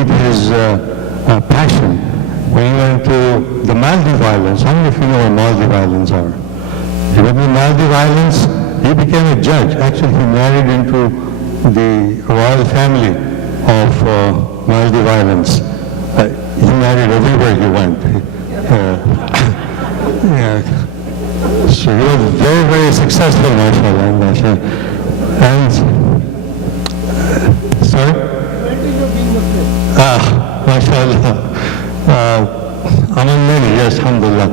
meet his passion when he went to the Maldive Islands. How many of you know where Maldive Islands are? He went to the Maldive Islands. He became a judge. Actually, he married into the royal family of Maldive Islands. He married everywhere he went. Yeah. So he was very, very successful, mashallah. And, sorry? Mashallah. Aman Mani, yes, alhamdulillah.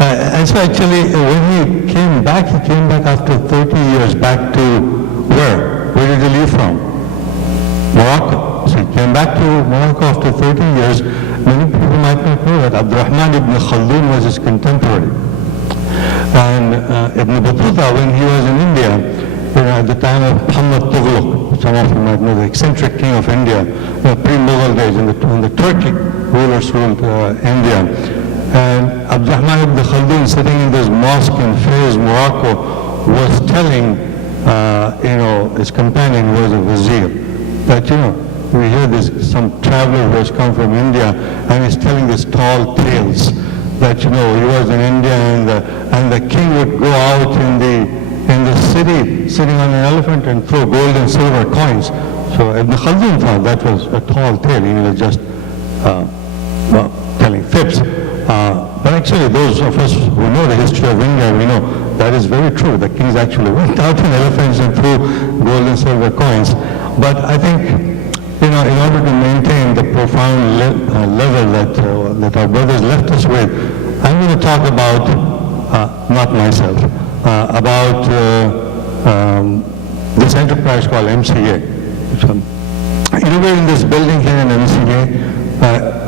And so actually, when he came back after 30 years back to where? Where did he leave from? Morocco. So he came back to Morocco after 30 years. Many people might not know that Abdurrahman ibn Khaldun was his contemporary. And Ibn Battuta, when he was in India, at the time of Muhammad Tughlaq, some of you might know, the eccentric king of India, pre-Mughal days, when the Turkic rulers ruled India. And Abdurrahman ibn Khaldun, sitting in this mosque in Fez, Morocco, was telling, his companion who was a vizier, that, we hear some traveler who has come from India, and he's telling these tall tales that, he was in India, and the king would go out in the city, sitting on an elephant, and throw gold and silver coins. So Ibn Khaldun thought that was a tall tale. He was just telling fibs. But actually, those of us who know the history of India, we know that is very true. The kings actually went out on elephants and threw gold and silver coins. But I think, in order to maintain the profound level that our brothers left us with, I'm going to talk about, not myself, about this enterprise called MCA. So, we're in this building here in MCA.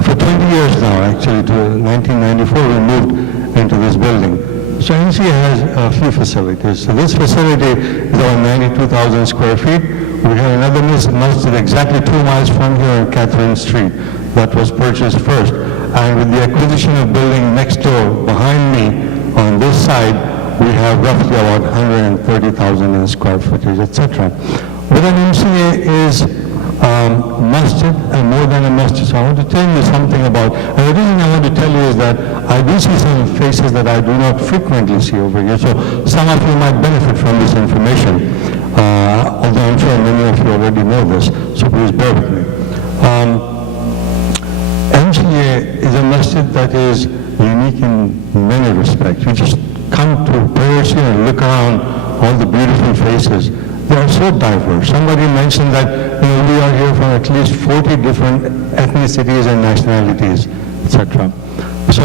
For 20 years now, actually, to 1994, we moved into this building. So MCA has a few facilities. So this facility is around 92,000 square feet. We have another masjid exactly 2 miles from here on Catherine Street that was purchased first. And with the acquisition of building next door behind me on this side, we have roughly about 130,000 in square footage, etc. But an MCA is masjid and more than a masjid. So I want to tell you something about, and the reason I want to tell you is that I do see some faces that I do not frequently see over here. So some of you might benefit from this information, although I'm sure many of you already know this, so please bear with me. MCA is a masjid that is unique in many respects. You just come to prayers here and look around all the beautiful faces. They are so diverse. Somebody mentioned that we are here from at least 40 different ethnicities and nationalities, etc. So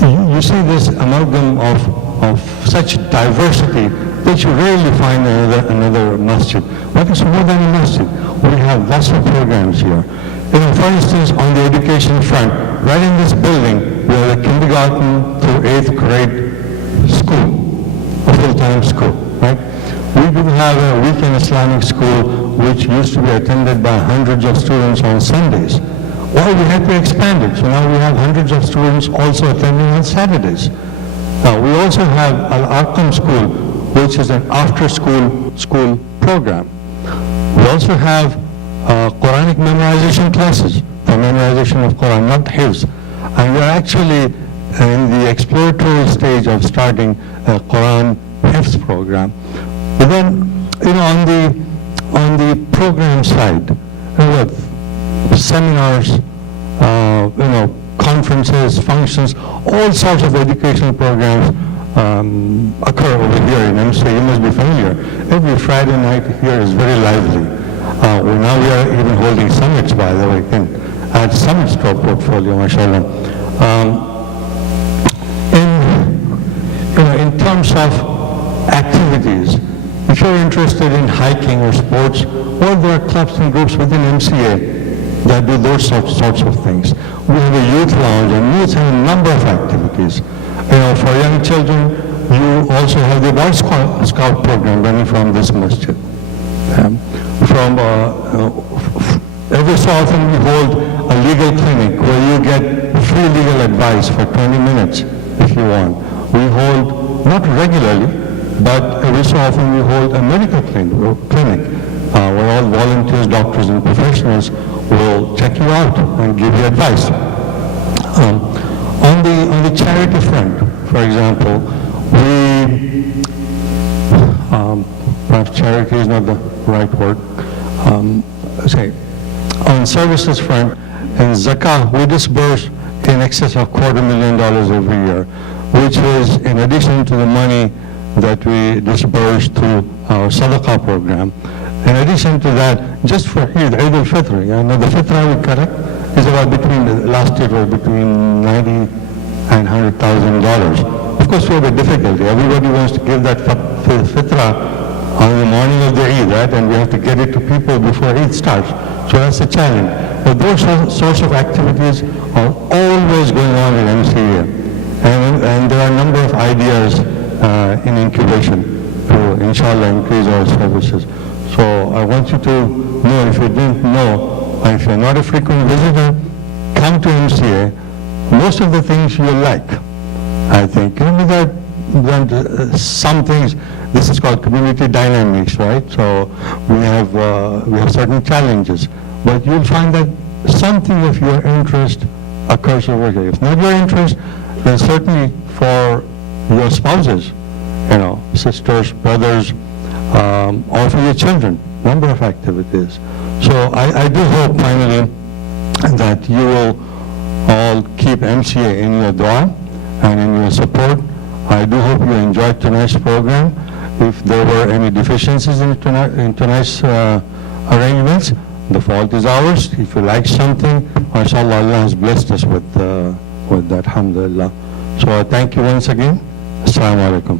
you see this amalgam of such diversity that you rarely find another masjid. But it's more than a masjid. We have lots of programs here. For instance, on the education front, right in this building, we have a kindergarten through 8th grade school, a full-time school, right? We do have a weekend Islamic school which used to be attended by hundreds of students on Sundays. Well, we had to expand it, so now we have hundreds of students also attending on Saturdays. Now, we also have Al-Arqam School, which is an after-school program. We also have Quranic memorization classes for memorization of Quran, not Hifz. And we're actually in the exploratory stage of starting a Quran Hifz program. But then, on the program side, we have seminars, conferences, functions, all sorts of educational programs occur over here in MCA. You must be familiar. Every Friday night here is very lively. Now we are even holding summits, by the way. You can add summits to our portfolio, mashallah. In terms of activities, if you're interested in hiking or sports, or there are clubs and groups within MCA that do those sorts of things. We have a youth lounge, and youth have a number of activities. For young children, you also have the Boy Scout program running from this masjid. Every so often we hold a legal clinic where you get free legal advice for 20 minutes if you want. We hold, not regularly, but every so often we hold a medical clinic where all volunteers, doctors, and professionals will check you out and give you advice. On the charity front, for example, perhaps charity is not the right word. On services front, in Zakah, we disburse in excess of $250,000 every year, which is in addition to the money that we disburse through our Sadaqah program. In addition to that, just for Eid al-Fitr, the Fitr, I would correct, is about last year was between $90,000 and $100,000. Of course, we have a difficulty. Everybody wants to give that Fitra on the morning of the Eid, right? And we have to get it to people before Eid starts. So that's a challenge. But those sorts of activities are always going on in MCA. And there are a number of ideas in incubation to, inshallah, increase our services. So I want you to know, if you didn't know, if you're not a frequent visitor, come to MCA. Most of the things you like, I think. Some things, this is called community dynamics, right? So we have certain challenges. But you'll find that something of your interest occurs over here. If not your interest, then certainly for your spouses, sisters, brothers, or for your children, number of activities. So I do hope finally that you will all keep MCA in your dua and in your support. I do hope you enjoyed tonight's program. If there were any deficiencies in tonight's arrangements, the fault is ours. If you like something, mashallah, Allah has blessed us with that, alhamdulillah. So thank you once again. Assalamu alaikum.